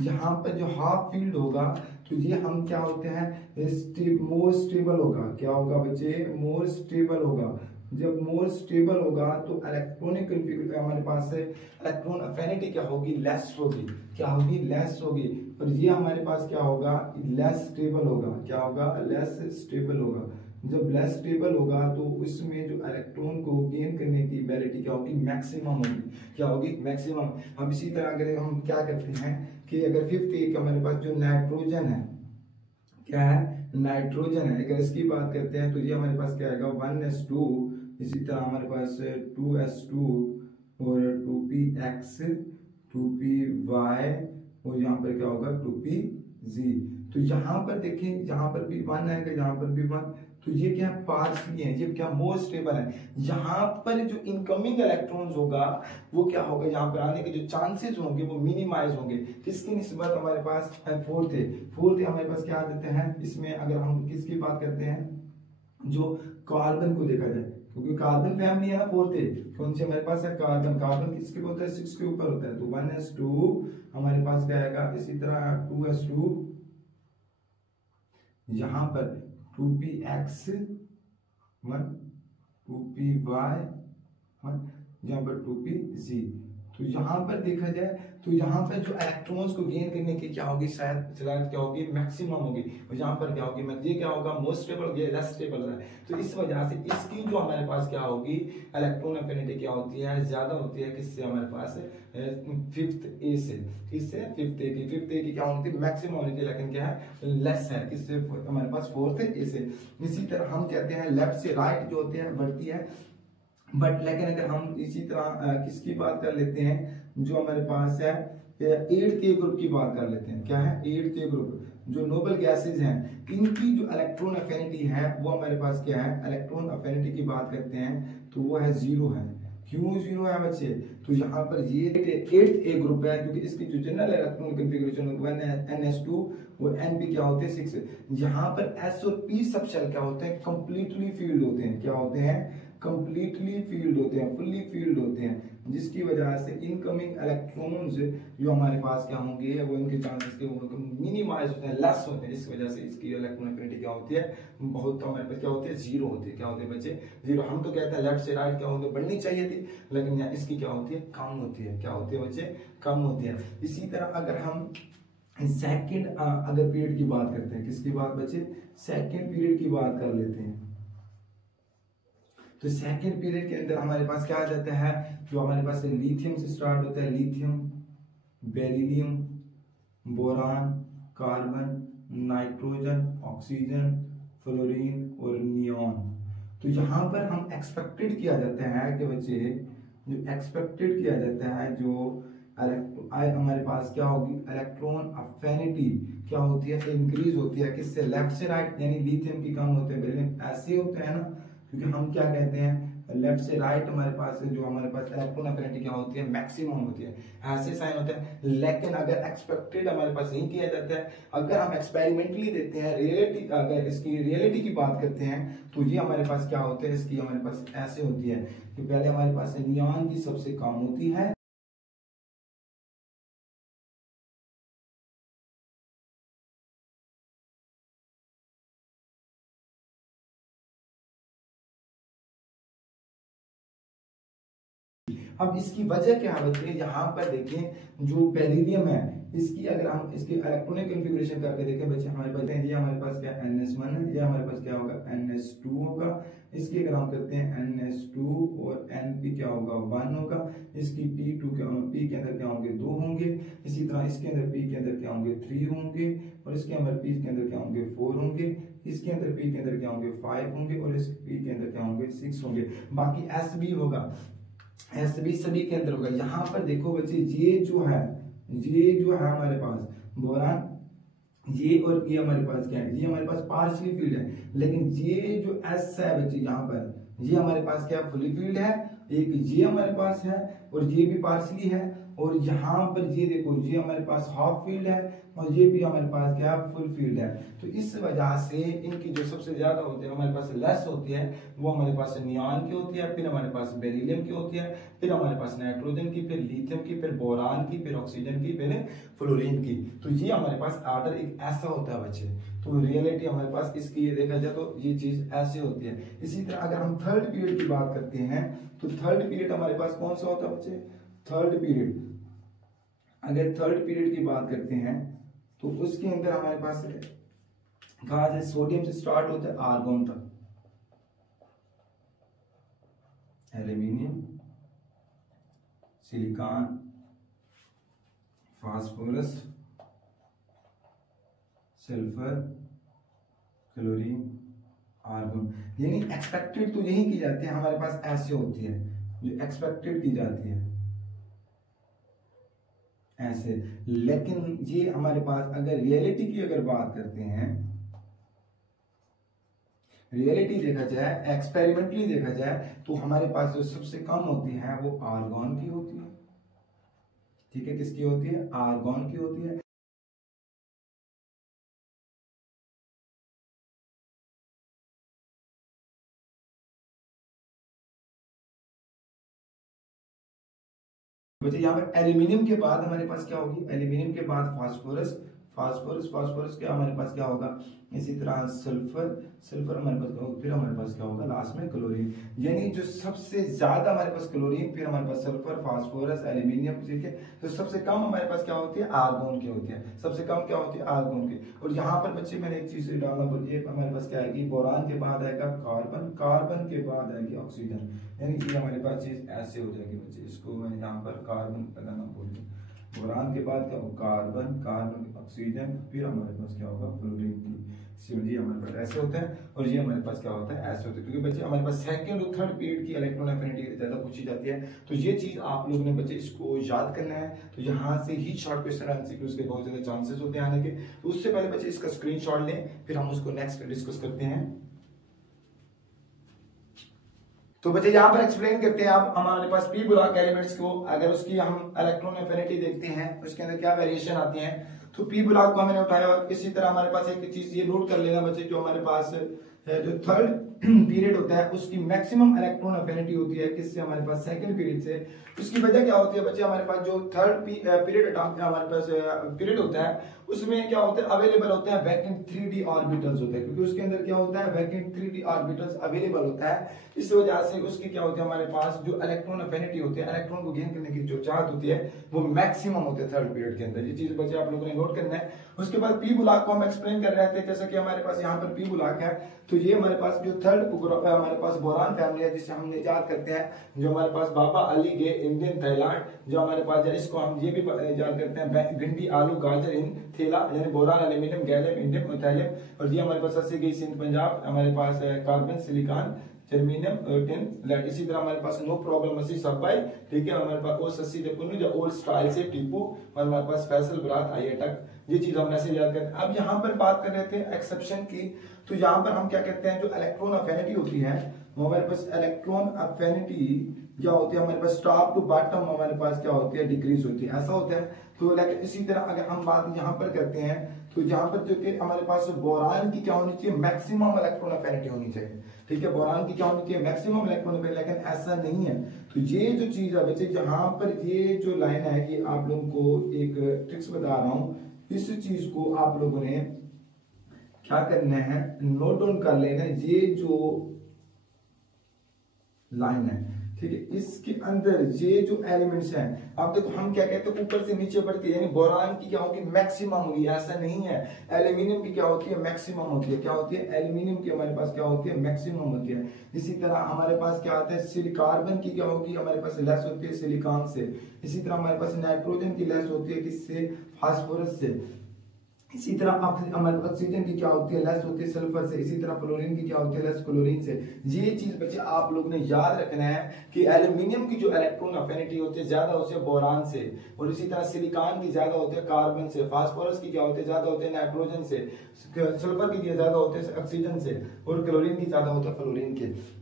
यहाँ पर जो हाफ फील्ड होगा तो ये हम क्या होते हैं मोर स्टेबल होगा। क्या होगा बच्चे, मोर स्टेबल होगा। जब मोर स्टेबल होगा तो इलेक्ट्रॉनिक कॉन्फ़िगरेशन हमारे पास से इलेक्ट्रॉन अफिनिटी क्या होगी, लेस होगी। क्या होगी, लेस होगी। और ये हमारे पास क्या होगा, लेस स्टेबल होगा। क्या होगा, लेस स्टेबल होगा। जब लेस स्टेबल होगा तो उसमें जो इलेक्ट्रॉन को गेन करने की एबिलिटी क्या होगी, मैक्सिमम होगी। क्या होगी, मैक्सिमम। अब इसी तरह अगर हम क्या करते हैं कि अगर फिफ्थ एक हमारे पास जो नाइट्रोजन है, क्या है नाइट्रोजन है, अगर इसकी बात करते हैं तो ये हमारे पास क्या आएगा 1s2, इसी तरह हमारे पास 2s2 और 2px 2py और यहाँ पर क्या होगा 2pz। तो यहाँ पर देखें, यहाँ पर भी 1 आएगा, यहाँ पर भी 1, तो तो ये क्या पार्शियली है, ये क्या मोर स्टेबल है। यहाँ पर जो इनकमिंग इलेक्ट्रॉन्स होगा वो क्या होगा, यहाँ पर आने के जो चांसेस होंगे वो मिनिमाइज होंगे। किसकी निस्बत हमारे पास फोर्थ है हमारे पास क्या आ देते हैं इसमें, अगर हम किसकी बात करते हैं, जो कार्बन को देखा जाए, क्योंकि कार्बन फैमिली है ना फोर्थ है, कौन सी हमारे पास है कार्बन। कार्बन किसके होता है 6 के ऊपर होता है, तो 1s2 हमारे पास क्या आएगा, इसी तरह 2s2, यहाँ पर 2px1 2py1, यहाँ पर 2pz। तो यहाँ पर देखा जाए तो यहाँ पर जो इलेक्ट्रॉन्स को गेन करने की क्या होगी, शायद क्या होगी, मैक्सिमम होगी। और यहाँ पर क्या होगी, ये क्या होगा, मोस्ट स्टेबल, ये लेस स्टेबल है। तो इस वजह से इसकी जो हमारे पास क्या होगी, इलेक्ट्रॉन एफिनिटी क्या होती है, ज्यादा होती है। किससे, हमारे पास फिफ्थ ए से, किससे, फिफ्थ ए की क्या होती है, मैक्सिमम होनी चाहिए, लेकिन क्या है, लेस है। किससे, हमारे पास फोर्थ ए से। इसी तरह हम कहते हैं लेफ्ट से राइट जो होती है बढ़ती है, बट लेकिन अगर हम इसी तरह किसकी बात कर लेते हैं, जो हमारे पास है 8th ए ग्रुप की बात कर लेते हैं। क्या है 8th ए ग्रुप, जो नोबल गैसेज हैं, इनकी जो इलेक्ट्रॉन अफिनिटी है वो हमारे पास क्या है, इलेक्ट्रॉन अफिनिटी की बात करते हैं तो वो है 0 है। क्यों 0 है बच्चे, तो यहाँ पर ये 8th ए ग्रुप है, क्योंकि इसकी जो जनरल इलेक्ट्रॉन कॉन्फ़िगरेशन NS2 वो Np क्या होते हैं 6। यहाँ पर S और P सब शेल क्या होते हैं, कंप्लीटली फील्ड होते हैं। क्या होते हैं, कंप्लीटली फील्ड होते हैं, फुल्ली फील्ड होते हैं, जिसकी वजह से इनकमिंग इलेक्ट्रॉन्स जो हमारे पास क्या होंगे, वो इनके चांसेस के मिनिमाइज होते हैं, लेस होते हैं। जिसकी वजह से इसकी इलेक्ट्रॉन एफिनिटी क्या होती है, बहुत हमारे पास क्या होती है, 0 होती है। क्या होते हैं बच्चे, 0। हम तो कहते हैं लेफ्ट से राइट क्या होती है, बढ़नी चाहिए थी, लेकिन यहाँ इसकी क्या होती है, कम होती है। क्या होती है बच्चे, कम होती है। इसी तरह अगर हम सेकंड अगर पीरियड की बात करते हैं, किसकी बात बच्चे, सेकंड पीरियड की बात कर लेते हैं। तो सेकंड पीरियड के अंदर हमारे पास क्या आ जाता है, जो हमारे पास लिथियम से स्टार्ट होता है, lithium, beryllium, boron, carbon, nitrogen, oxygen, fluorine और नियॉन। तो यहाँ पर हम एक्सपेक्टेड किया जाता है कि बच्चे, जो एक्सपेक्टेड किया जाता है, जो हमारे पास क्या होगी, इलेक्ट्रॉन अफिनिटी क्या होती है, इंक्रीज होती है। किससे, लेफ्ट से राइट, यानी लिथियम की कम होते हैं, बेरिलियम ऐसे होते हैं ना, क्योंकि हम क्या कहते हैं, लेफ्ट से राइट हमारे पास जो हमारे पास इलेक्ट्रॉन अफिनिटी क्या होती है, मैक्सिमम होती है, ऐसे साइन होते हैं। लेकिन अगर एक्सपेक्टेड हमारे पास नहीं किया जाता है, अगर हम एक्सपेरिमेंटली देते हैं, रियलिटी अगर इसकी रियलिटी की बात करते हैं, तो ये हमारे पास क्या होते हैं, इसकी हमारे पास ऐसे होती है कि पहले हमारे पास नियॉन की सबसे कम होती है, अब इसकी वजह क्या है, यहाँ पर देखें जो बेरिलियम है, इसकी अगर हम इसकी इलेक्ट्रॉनिक कॉन्फ़िगरेशन करके देखें बच्चे, हमारे पास ये हमारे पास क्या NS1 है, ये हमारे पास क्या होगा NS2 होगा। इसकी अगर हम करते हैं NS2 और Np क्या होगा 1 होगा। इसकी P2 P के अंदर क्या होंगे 2 होंगे। इसी तरह इसके अंदर P के अंदर क्या होंगे 3 होंगे, और इसके अंदर P के अंदर क्या होंगे 4 होंगे। इसके अंदर P के अंदर क्या होंगे 5 होंगे, और इस P के अंदर क्या होंगे 6 होंगे। बाकी Sb होगा, Sb सभी के अंदर होगा। यहाँ पर देखो बच्चे, ये जो है हमारे पास बोरान, ये और ये हमारे पास क्या है, ये हमारे पास पार्शियली फील्ड है। लेकिन ये जो S है बच्चे, यहाँ पर ये हमारे पास क्या फुली फील्ड है, एक ये हमारे पास है और ये भी पार्शियली है, और यहाँ पर ये देखो ये हमारे पास हाफ फील्ड है, और ये भी हमारे पास क्या फुल फील्ड है। तो इस वजह से इनकी जो सबसे ज्यादा होती है हमारे पास लेस होती है, वो हमारे पास नियॉन की होती है, फिर हमारे पास बेरिलियम की होती है, फिर हमारे पास नाइट्रोजन की, फिर लिथियम की, फिर बोरान की, फिर ऑक्सीजन की, फिर फ्लोरीन की। तो ये हमारे पास ऑर्डर एक ऐसा होता है बच्चे। तो रियलिटी हमारे पास इसकी ये देखा जाए तो ये चीज ऐसे होती है। इसी तरह अगर हम थर्ड पीरियड की बात करते हैं, तो थर्ड पीरियड हमारे पास कौन सा होता है बच्चे, थर्ड पीरियड, अगर थर्ड पीरियड की बात करते हैं तो उसके अंदर हमारे पास कहा जाए सोडियम से स्टार्ट होता है आर्गोन तक, aluminium, silicon, phosphorus, sulphur, chlorine, argon. यानी एक्सपेक्टेड तो यही की जाती है, हमारे पास ऐसे होती है जो एक्सपेक्टेड की जाती है ऐसे। लेकिन ये हमारे पास अगर रियलिटी की अगर बात करते हैं, रियलिटी देखा जाए, एक्सपेरिमेंटली देखा जाए, तो हमारे पास जो सबसे कम होती है वो आर्गॉन की होती है। ठीक है, किसकी होती है? आर्गॉन की होती है। बच्चे यहाँ पर एल्यूमिनियम के बाद हमारे पास क्या होगी? एल्यूमिनियम के बाद फास्फोरस, फास्फोरस के हमारे पास क्या होगा? इसी तरह सल्फर, सल्फर हमारे पास क्या होगा? फिर हमारे पास क्या होगा? लास्ट में क्लोरीन। यानी जो सबसे ज्यादा हमारे पास क्लोरीन, फिर हमारे पास सल्फर, फास्फोरस, एल्यूमिनियम, ठीक है। तो सबसे कम हमारे पास क्या होती है? आर्गोन की होती है। सबसे कम क्या होती है? आर्गोन की। और यहाँ पर बच्चे मैंने एक चीज डालना भूल गया, हमारे पास क्या आएगी? बोरान के बाद आएगा कार्बन, कार्बन के बाद आएगी ऑक्सीजन। यानी कि हमारे पास चीज ऐसे हो जाएगी बच्चे। इसको मैं यहाँ पर कार्बन लगाना भूल गया। बोरान के बाद क्या होगा? कार्बन, कार्बन ऑक्सीजन, फिर हमारे पास क्या होगा? फ्लोरीन की। जी हमारे पास ऐसे होते हैं, और ये हमारे पास क्या होता है? ऐसे होते हैं। क्योंकि बच्चे हमारे पास सेकंड और थर्ड पीरियड की इलेक्ट्रॉन एफिनिटी ज्यादा पूछी जाती है, तो ये चीज आप लोगों ने बच्चे इसको याद करना है। तो यहाँ से ही शॉर्ट क्वेश्चन एमसीक्यूज के बहुत ज्यादा चांसेस होते हैं आने के। तो उससे पहले बच्चे इसका स्क्रीनशॉट लें, फिर हम उसको नेक्स्ट डिस्कस करते हैं। तो बच्चे यहाँ पर एक्सप्लेन करते हैं। आप हमारे पास पी ब्लॉक एलिमेंट्स को अगर उसकी हम इलेक्ट्रॉन एफिनिटी देखते हैं, उसके अंदर क्या वेरिएशन आती है। तो पी ब्लॉक को हमने उठाया, और इसी तरह हमारे पास एक चीज ये नोट कर लेना बच्चे, जो हमारे पास जो थर्ड पीरियड होता है उसकी मैक्सिमम इलेक्ट्रॉन एफिनिटी होती है किससे? हमारे पास सेकंड पीरियड से। उसकी वजह क्या होती है बच्चे? हमारे पास जो थर्ड पीरियड हमारे पास पीरियड होता है, उसमें क्या होता है? अवेलेबल होते हैं वैकेंट 3d ऑर्बिटल्स होते हैं, क्योंकि उसके अंदर क्या होता है? वैकेंट 3d ऑर्बिटल्स अवेलेबल होता है। इस वजह से उसकी क्या होती है? हमारे पास जो इलेक्ट्रॉन एफिनिटी होती है, इलेक्ट्रॉन को गेन करने की जो चाहत होती है, वो मैक्सिमम होते हैं थर्ड पीरियड के अंदर। ये चीज बच्चे आप लोगों ने नोट करना है। उसके बाद पी ब्लॉक को हम एक्सप्लेन कर रहे थे, जैसे कि हमारे पास यहाँ पर पी ब्लॉक है, तो ये हमारे पास जो थर्ड हमारे पास बोरान फैमिली है, जिसे हम याद करते हैं, जो हमारे पास बाबा अली गे इंडियन थाईलैंड, जो हमारे पास इसको हम ये भी याद करते हैं भिंडी आलू गाजर इन थैला, यानी boron aluminium gallium indium thallium. और ये हमारे पास अस्सी गई सिंध पंजाब, हमारे पास carbon silicon germanium tin lead. इसी तरह हमारे पास नो प्रॉब्लम अस्सी सब भाई, ठीक है। हमारे पास ओ सस्सी देखो जो ओल्ड स्टाइल से टीपू, और हमारे पास फैसल बरात आई तक। ये चीज हम ऐसे याद करते हैं। अब यहाँ पर बात कर रहे थे एक्सेप्शन की, तो यहाँ पर हम क्या कहते हैं? जो इलेक्ट्रॉन एफिनिटी होती है, हमारे पास इलेक्ट्रॉन एफिनिटी क्या होती है? हमारे पास टॉप टू बॉटम हमारे पास क्या होती है? डिक्रीज होती है, ऐसा होता है। तो इसी तरह अगर हम बात यहाँ पर करते हैं, तो यहाँ पर जो कि हमारे पास बोरान की क्या होनी चाहिए? मैक्सिमम इलेक्ट्रॉन एफिनिटी होनी चाहिए, ठीक है। बोरान की क्या होनी चाहिए? मैक्सिमम इलेक्ट्रॉन एफिनिटी, लेकिन ऐसा नहीं है। तो ये जो चीज है बच्चे, यहाँ पर ये जो लाइन है, कि आप लोगों को एक ट्रिक्स बता रहा हूं, इस चीज को आप लोगों ने क्या करना है? नोट डाउन कर लेना है। ये जो लाइन है, ठीक है, इसके अंदर ये जो एलिमेंट्स हैं, आप देखो हम क्या कहते हैं? ऊपर से नीचे बढ़ती है, यानी बोरान की क्या होगी? मैक्सिमम होगी, ऐसा नहीं है। एल्यूमिनियम की क्या होती है? मैक्सिमम होती है। क्या होती है? एल्यूमिनियम की हमारे पास क्या होती है? मैक्सिमम होती है। इसी तरह हमारे पास क्या आता है? कार्बन की क्या होगी? हमारे पास लेस होती है सिलिकॉन से। इसी तरह हमारे पास नाइट्रोजन की लेस होती है किससे? फास्फोरस से। इसी तरह हमारे ऑक्सीजन की क्या होती है? लेस होती है सल्फर से। इसी तरह फ्लोरीन की क्या होती है? लेस क्लोरीन से। ये चीज बच्चे आप लोगों ने याद रखना है कि एल्यूमिनियम की जो इलेक्ट्रॉन एफिनिटी होती है ज्यादा होती है बोरान से, और इसी तरह सिलिकॉन की ज्यादा होती है कार्बन से, फास्फोरस की क्या होती है? ज्यादा होते हैं नाइट्रोजन से, सल्फर की ज्यादा होते हैं ऑक्सीजन से, और क्लोरीन की ज्यादा होता है फ्लोरीन के।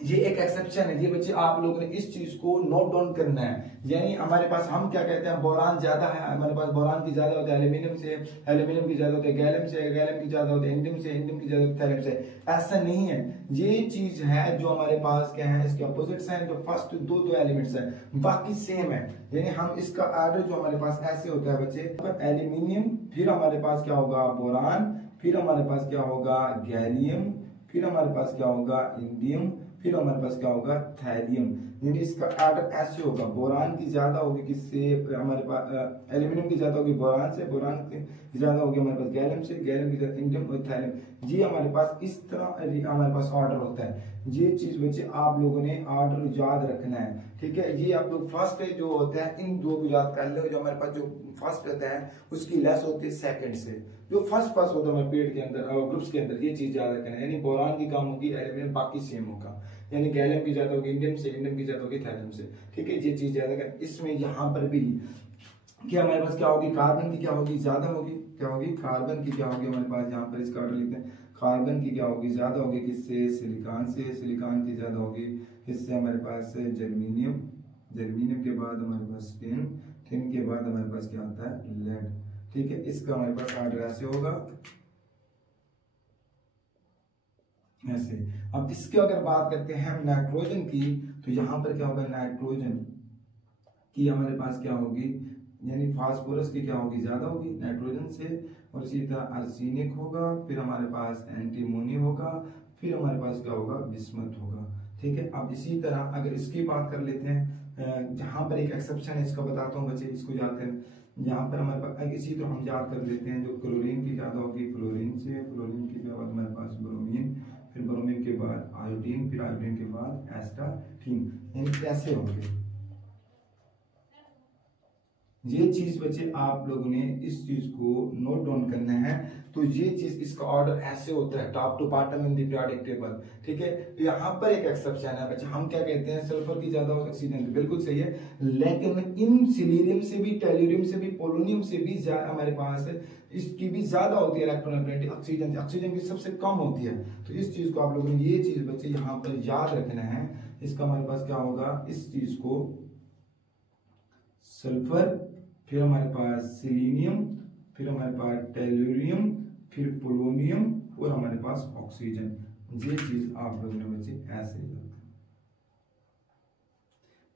ये एक एक्सेप्शन है। ये बच्चे आप लोगों ने इस चीज को नोट डाउन करना है। यानी हमारे पास हम क्या कहते हैं? बोरान ज्यादा है, हमारे पास बोरान की ज्यादा होती है एल्यूमिनियम से, एल्यूमिनियम की ज्यादा होती है गैलियम से, गैलियम की ज्यादा होती है इंडियम से, इंडियम की ज्यादा होती है थैलियम से। ऐसा नहीं है। ये चीज है जो हमारे पास क्या है? इसके अपोजिट्स हैं। जो फर्स्ट दो एलिमेंट्स हैं, बाकी सेम है। यानी हम इसका ऑर्डर जो हमारे पास ऐसे होता है बच्चे, एल्यूमिनियम, फिर हमारे पास क्या होगा? बोरान, फिर हमारे पास क्या होगा? गैलियम, फिर हमारे पास क्या होगा? इंडियम, फिर हमारे पास क्या होगा? थैलियम। यानी इसका ऑर्डर ऐसे होगा। बोरान की ज्यादा होगी किससे? हमारे पास एल्यूमिनियम की ज्यादा होगी बोरान से, बोरान की ज्यादा होगी हमारे पास गैलियम से, गैलियम की ज्यादा इंडियम और थैलियम। ये हमारे पास इस तरह हमारे पास ऑर्डर होता है। ये चीज बच्चे आप लोगों ने ऑर्डर याद रखना है, ठीक है। ये आप लोग फर्स्ट जो होता है, इन दो को याद कर लो। जो हमारे पास जो फर्स्ट होता है उसकी लेस होती है सेकंड से। जो फर्स्ट होता है हमारे पेड़ के अंदर, ग्रुप्स के अंदर, ये चीज याद रखना है। यानी बोरान की कम होगी, एल्यूमिनियम बाकी सेम होगा। यानी गैलियम की ज्यादा होगी इंडियम से, इंडियम की ज्यादा होगी थैलियम से, ठीक है। ये चीज याद रखना। इसमें यहाँ पर भी कि हमारे पास क्या होगी, कार्बन की क्या होगी, ज्यादा होगी, क्या होगी, कार्बन की क्या होगी हमारे पास, यहाँ पर इसका ऑर्डर लिखते हैं, कार्बन की क्या होगी, ज्यादा होगी, किससे, सिलिकॉन से, सिलिकॉन की ज्यादा होगी, किससे, हमारे पास जर्मीनियम, जर्मीनियम के बाद हमारे पास टिन, टिन के बाद हमारे पास क्या आता है, लेड। ठीक है, इसका हमारे पास ऑर्डर ऐसे होगा, ऐसे। अब इसकी अगर बात करते हैं हम नाइट्रोजन की, तो यहाँ पर क्या होगा, नाइट्रोजन की हमारे पास क्या होगी, यानी फास्फोरस की क्या होगी, ज्यादा होगी नाइट्रोजन से, और इसी तरह आर्सेनिक होगा, फिर हमारे पास एंटीमोनी होगा, फिर हमारे पास क्या होगा, बिस्मथ होगा। ठीक है, अब इसी तरह अगर इसकी बात कर लेते हैं, जहां पर एक एक्सेप्शन है, इसका बताता हूँ बच्चे, इसको याद करें। यहाँ पर हमारे पास इसी तरह हम याद कर लेते हैं, जो क्लोरीन की ज्यादा होगी फ्लोरीन से, फ्लोरीन के बाद हमारे पास ब्रोमीन, फिर ब्रोमीन के बाद आयोडीन, फिर आयोडीन के बाद एस्टाटीन, यानी कैसे होंगे ये चीज बच्चे, आप लोगों ने इस चीज को नोट डाउन करना है। तो ये चीज, इसका ऑर्डर ऐसे होता है, top to bottom in the periodic table. ठीक है, तो यहाँ पर एक एक्सेप्शन है बच्चे, हम क्या कहते हैं, सल्फर की ज्यादा ऑक्सीजन, बिल्कुल सही है, लेकिन इन सिलीरियम से भी, टेल्यूरियम से भी, पोलोनियम से भी हमारे पास है, इसकी भी ज्यादा होती है इलेक्ट्रॉन एफिनिटी ऑक्सीजन से, ऑक्सीजन की सबसे कम होती है। तो इस चीज को आप लोगों ने, ये चीज बच्चे यहाँ पर याद रखना है। इसका हमारे पास क्या होगा, इस चीज को सल्फर, फिर हमारे पास सिलीनियम, फिर हमारे पास टेल्यूरियम, फिर पोलोनियम, और हमारे पास ऑक्सीजन। ये चीज आप लोगों ने बच्चे ऐसे ही,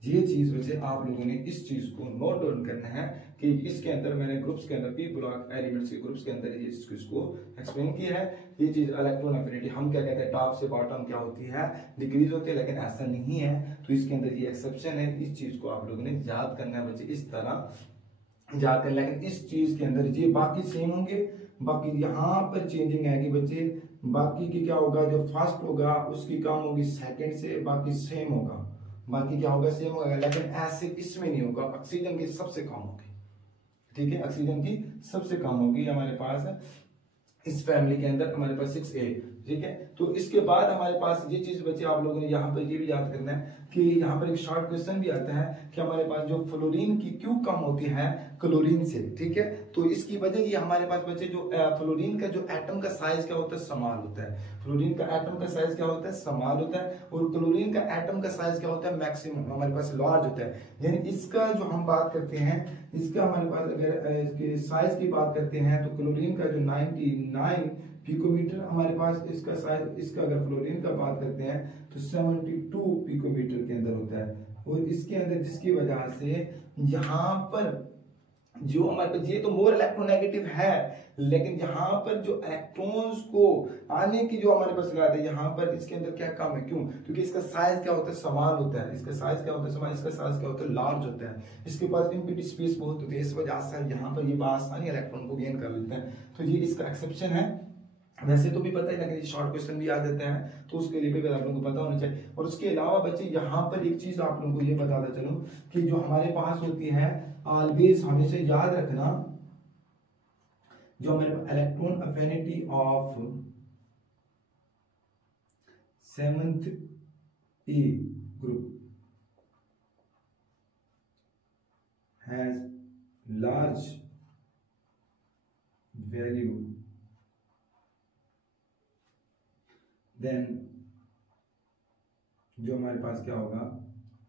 ये चीज वैसे आप लोगों ने इस चीज को नोट डाउन करना है कि इसके अंदर मैंने ग्रुप्स के अंदर, पी ब्लॉक एलिमेंट्स के ग्रुप्स के अंदर ये चीज को एक्सप्लेन किया है। ये चीज इलेक्ट्रॉन एफिनिटी, हम क्या कहते हैं, टॉप से बॉटम क्या होती है, डिक्रीज होती है, लेकिन ऐसा नहीं है। तो इसके अंदर ये एक्सेप्शन है, इस चीज को आप लोगों ने याद करना है बच्चे, इस तरह याद करना। लेकिन इस चीज के अंदर ये बाकी सेम होंगे, बाकी यहाँ पर चेंजिंग आएगी बच्चे, बाकी की क्या होगा, जो फर्स्ट होगा उसकी कम होगी सेकंड से, बाकी सेम होगा, बाकी क्या होगा, सेम होगा, लेकिन ऐसे इसमें नहीं होगा, ऑक्सीजन की सबसे कम होगी। ठीक है, ऑक्सीजन की सबसे कम होगी हमारे पास इस फैमिली के अंदर, हमारे पास 6A। ठीक है, तो इसके बाद हमारे पास ये चीज बच्चे, आप लोगों ने यहाँ पर ये भी याद करना है कि यहाँ पर एक शॉर्ट क्वेश्चन भी आता है कि हमारे पास जो फ्लोरीन की क्यों कम होती है क्लोरीन से। ठीक है, तो इसकी वजह ये हमारे पास बच्चे, जो फ्लोरीन का जो एटम का साइज क्या होता है, समाल होता है। फ्लोरीन का एटम का साइज क्या होता है, समाल होता है, और क्लोरीन का एटम का साइज क्या होता है, मैक्सिमम, हमारे पास लार्ज होता है। यानी इसका जो हम बात करते हैं, इसका हमारे पास अगर इसके साइज की बात करते हैं, तो क्लोरीन का जो 99 पिकोमीटर हमारे पास इसका साइज, इसका अगर फ्लोरीन का बात करते हैं तो 72 पिकोमीटर के अंदर होता है। और इसके अंदर जिसकी वजह से यहाँ पर जो हमारे पास, ये तो मोर इलेक्ट्रोनेगेटिव है, लेकिन यहाँ पर जो इलेक्ट्रॉन्स को आने की जो हमारे पास लगाते हैं, यहाँ पर इसके अंदर क्या कम है, क्यों, क्योंकि इसका साइज क्या होता है, समान होता है। इसका साइज क्या होता है, समान, इसका साइज क्या होता है, लार्ज होता है। इसके पास एम्प्टी स्पेस बहुत होती है, इस वजह से यहाँ पर ये आसानी इलेक्ट्रॉन को गेन कर लेते हैं। तो ये इसका एक्सेप्शन है। वैसे तो भी पता है, लेकिन शॉर्ट क्वेश्चन भी आ जाते हैं, तो उसके लिए भी आप लोगों को पता होना चाहिए। और उसके अलावा बच्चे, यहाँ पर एक चीज आप लोगों को ये बताता चलूं कि जो हमारे पास होती है, ऑलवेज हमेशा याद रखना, जो हमारे electron affinity of 7th A group has large value than जो हमारे पास क्या होगा,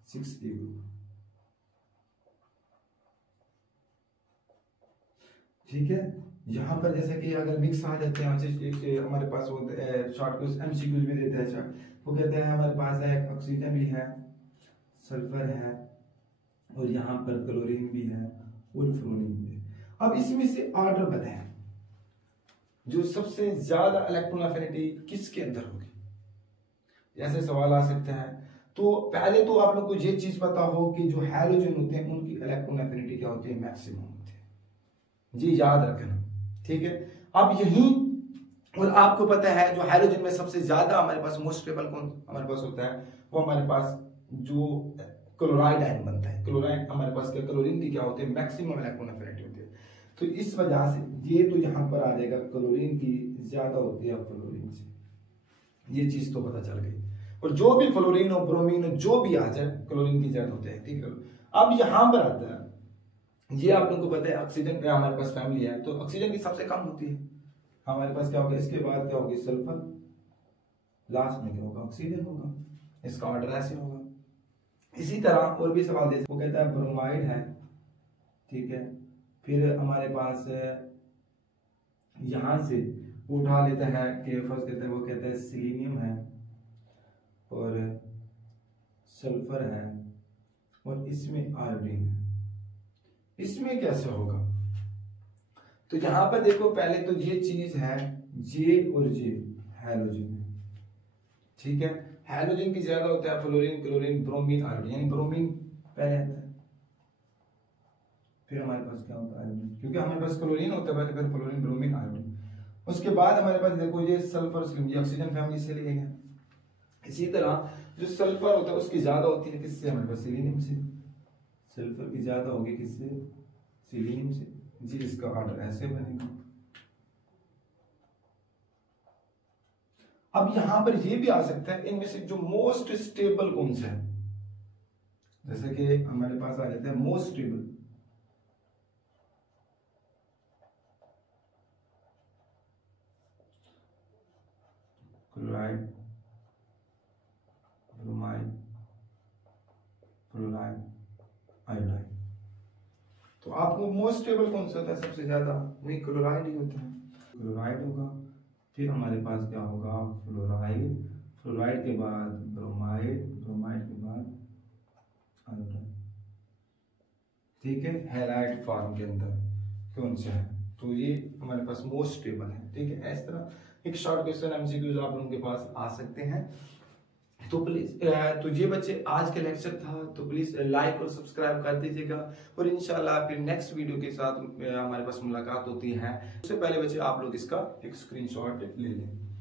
6A ग्रुप। ठीक है, यहाँ पर जैसे कि अगर मिक्स आ जाते हैं, हमारे पास शॉर्ट क्वेश्चन एमसीक्यूज भी देते हैं, वो कहते हैं हमारे पास है ऑक्सीजन भी है, सल्फर है, और यहाँ पर क्लोरीन भी है, और फ्लोरीन भी है। अब इसमें से ऑर्डर बताएं, जो सबसे ज्यादा इलेक्ट्रॉन एफिनिटी किसके अंदर होगी, जैसे सवाल आ सकता है। तो पहले तो आप लोग को ये चीज पता हो कि जो हैलोजन होते हैं उनकी इलेक्ट्रॉन एफिनिटी क्या होती है, मैक्सिमम होती है, जी याद रखना। ठीक है, अब यही, और आपको पता है जो हैलोजन में सबसे ज्यादा हमारे पास मोस्ट स्टेबल कौन हमारे पास होता है, वो हमारे पास जो क्लोराइड आयन बनता है। क्लोराइड हमारे पास क्या, क्लोरीन की क्या होती है, मैक्सिमम इलेक्ट्रॉन एफिनिटी होती है। तो इस वजह से ये तो यहाँ पर आ जाएगा, क्लोरीन की ज्यादा होती है फ्लोरीन से, ये चीज तो पता चल गई। और जो भी फ्लोरीन हो, ब्रोमीन हो, जो भी आ जाए, क्लोरीन की ज्यादा होती है। ठीक है, अब यहां पर आता है, ये आप लोगों को पता है ऑक्सीजन का हमारे पास फैमिली है, तो ऑक्सीजन की सबसे कम होती है। हमारे पास क्या होगा, इसके बाद क्या होगी सल्फर, लास्ट में क्या होगा ऑक्सीजन होगा। इसका ऑर्डर ऐसे होगा। इसी तरह और भी सवाल दे, वो कहता है ब्रोमाइड है, ठीक है, फिर हमारे पास यहां से उठा लेता है कि फर्स्ट कहता है, वो कहता है सिलीनियम है और सल्फर है और इसमें आयोडीन है। इसमें कैसे होगा, तो यहां पर देखो पहले तो ये चीज है जे और जे हैलोजन, ठीक है। हैलोजन की ज्यादा होता है फ्लोरीन, क्लोरीन, ब्रोमीन, आयोडीन, यानी ब्रोमीन पहले आता है, फिर हमारे पास क्या होता है आयोडीन, क्योंकि हमारे पास क्लोरीन होता है पहले, फिर फ्लोरीन, ब्रोमीन, आयोडीन। उसके बाद हमारे पास देखो ये सल्फर, ये ऑक्सीजन फैमिली से लिए गए। इसी तरह जो सल्फर होता है उसकी ज्यादा होती है किससे, हमारे पास सिलीनियम से। सल्फर की ज्यादा होगी किससे, सिलीनियम से जी। इसका ऑर्डर ऐसे बनेगा। अब यहां पर ये भी आ सकता है इनमें से जो मोस्ट स्टेबल कौन सा है, जैसे कि हमारे पास आ जाता है most stable, chloride, bromide, fluoride, iodide. तो आपको मोस्ट स्टेबल कौन सा होता है सबसे ज्यादा, वही क्लोराइड ही होता है, क्लोराइड होगा। फिर हमारे पास क्या होगा फ्लोराइड, फ्लोराइड के बाद ब्रोमाइड, ब्रोमाइड के बाद आयोडाइड, ठीक है। हैलाइड फॉर्म के अंदर कौन सा है, तो ये हमारे पास मोस्ट स्टेबल है, ठीक है। इस तरह एक शॉर्ट क्वेश्चन एमसीक्यूज आप लोगों के पास आ सकते हैं। तो प्लीज तो ये बच्चे आज का लेक्चर था, तो प्लीज लाइक और सब्सक्राइब कर दीजिएगा और इंशाल्लाह फिर नेक्स्ट वीडियो के साथ हमारे पास मुलाकात होती है। उससे पहले बच्चे आप लोग इसका एक स्क्रीनशॉट ले लें।